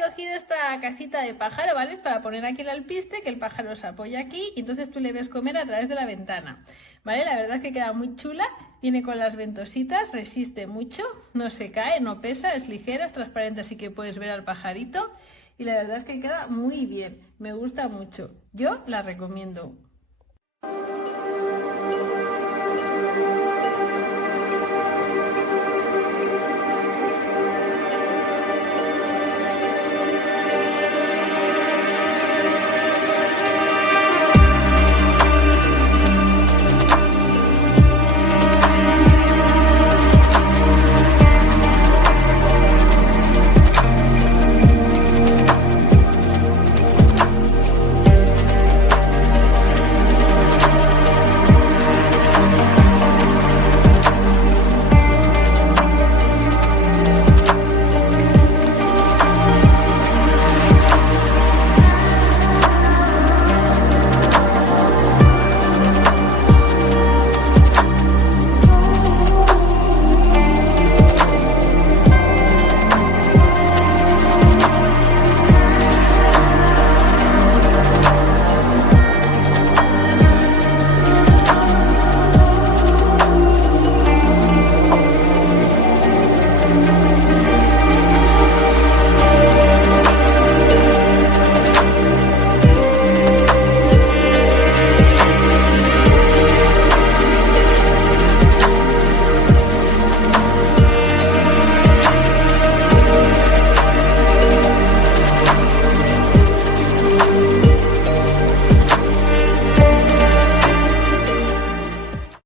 he cogido esta casita de pájaro, ¿vale? Es para poner aquí el alpiste, que el pájaro se apoya aquí y entonces tú le ves comer a través de la ventana, ¿vale? La verdad es que queda muy chula, viene con las ventositas, resiste mucho, no se cae, no pesa, es ligera, es transparente, así que puedes ver al pajarito y la verdad es que queda muy bien, me gusta mucho, yo la recomiendo.